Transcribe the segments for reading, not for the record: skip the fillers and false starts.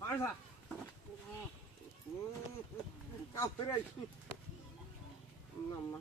Marsa. Kafe iki. Nama.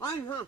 Ay ha.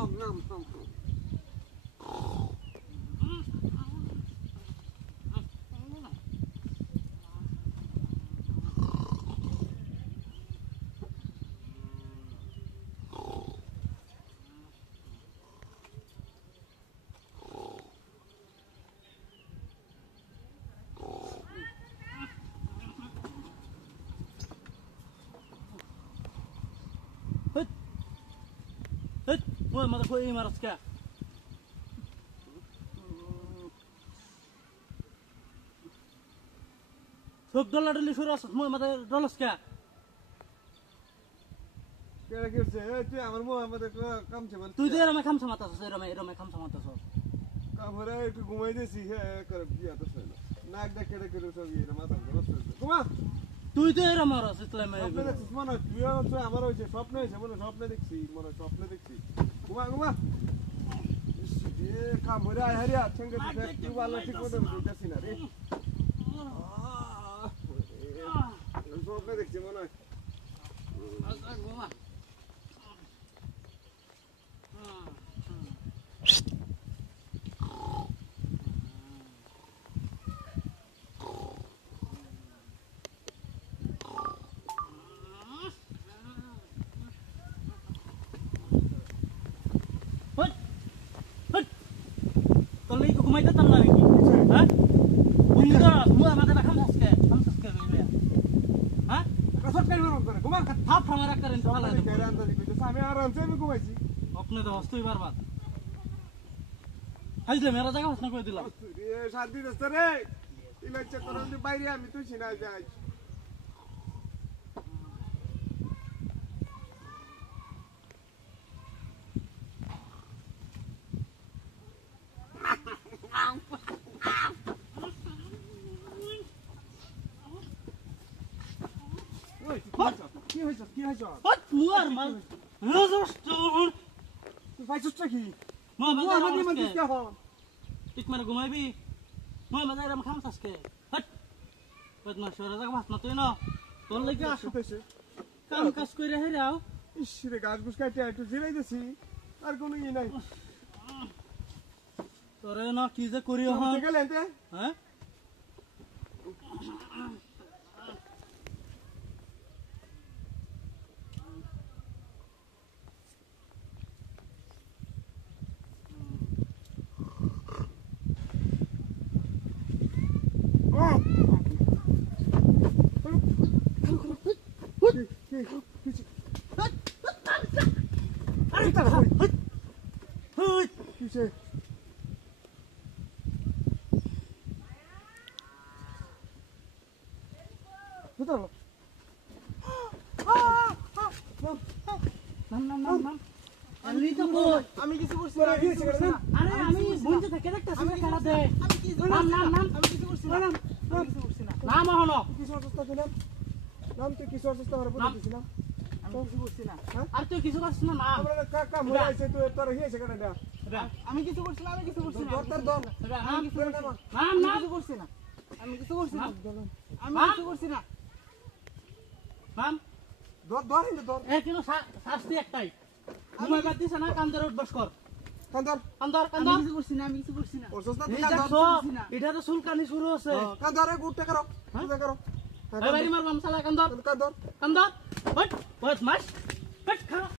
Oh, no. Moi ma ko imaraska সব ডলারলি শুরু আছে মই মাতে ডলাসকা কেডা করছে তুই আমার মোহাম্মদ কামছে বল তুই যে রমে খামছা মাতাছস রমে খামছা মাতাছস কামরে একটু ঘুমাই দিছি করে বিয়া তো সইলো নাক দা কেডা করে সব ইয়ে মাথা নষ্ট ঘুমা তুই তো এরম আরস ইসলামে স্বপ্নে দেখছিস মনে হয় তুই হচ্ছে আমার হয়েছে স্বপ্ন হয়েছে মনে স্বপ্নে দেখছি মনে স্বপ্নে দেখছি ঘুমা কাম হয়ে আয় হারিয়া সঙ্গে তুই ভালো ঠিক মতো বুঝতেছি না রে স্বপ্নে দেখছি মনে হয় ঘুমা Tolong ikut kumai datang lagi, hah? Bunyi dah, semua mata dah kamu saske gini, hah? कसं काय म्हणून करे घुमा Thap हमारा करें तो हाल है। केरान तरी कुछ सामे आराम से मी घुमायची अपने तो वस्तु ही बर्बाद। हाइज ले मेरा जगह हसना कोई दिला। रे शांती दस्त रे तिला चक्करून बाहेर आम्ही तुझी नाही जाय কি হইছ হট মুয়ার মাল রজস্ত তুই পাইছস কি মই আমাদের মাঝে মধ্যে কি হ ঠিক মানে ঘুমাইবি মই মাঝে এরম খাম সাসকে হট বদমাশ ওরা জায়গা ভাত না তুই না তোর লাগি আসো কাম কাজ কইরা হেরাও ইস রে গাছ গুছ কাটে একটু জিরাই দিছি আর কোনো ই নাই তোরে না কি যে করিও হ্যাঁ গেলেন তে হ্যাঁ কিসে কোথাও নাম তুই তো কই আমি কিছু করছি তোরা না, কি আমি কিছু হয়েছে করছি না? না। আরে আমি বঞ্চে থেকে দেখতাছি না খেলা দে আমি কিছু নাম করছি নাম না। নাম আমি কিছু করছি না। আমি কিছু করছি না। নাম হলো কিছু অসুস্থ দিলাম নাম তুই কিছু অসুস্থ হওয়ার পরে নাম। দিছিলাম আমি কিছু করছি না। আর তুই কিছু করছিস না নাম আমরা কাম হয়ে আছে তুই তোর হিয়েছে কেন এটা আমি কিছু করছি না, আমি কিছু করছি না। দর তোর দর আমি কিছু করছি না। নাম আমি নাম কিছু করছি না। আমি কিছু করছি না। আমি নাম। কিছু করছি না। নাম দর দর হিন্দে দর এর কিন্তু শাস্তি একটাই ঘুমাই বাদ দিছে না কান্দর উঠবস কর কান্দর কান্দর আমি কান্দর কিছু করছি না, আমি কিছু করছি না। অসুস্থ এই তুই দেখছো কান্দর এটা তো চুলকানি শুরু হচ্ছে কান্দর গুটে করো তুই করো এই বাড়ি মারবাম শালা কান্দর কান্দর কান্দর বট বদমাশ বট খা